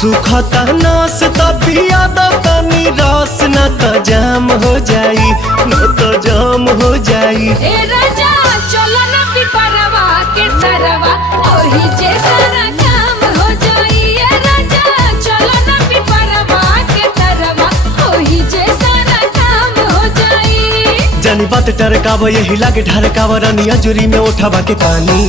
सुखता नस पिया तनी रस न तो जाम हो जाई, न तो जाम हो जाई। ए राजा चलो ना पिपरवा के तरवा ओही जे सारा काम हो जाई। ए राजा चलो ना पिपरवा के तरवा ओही जे सारा काम हो जाई। जानी बात टरकाव यही लागे ढरकाव रनिया जुरी में उठावा के पानी।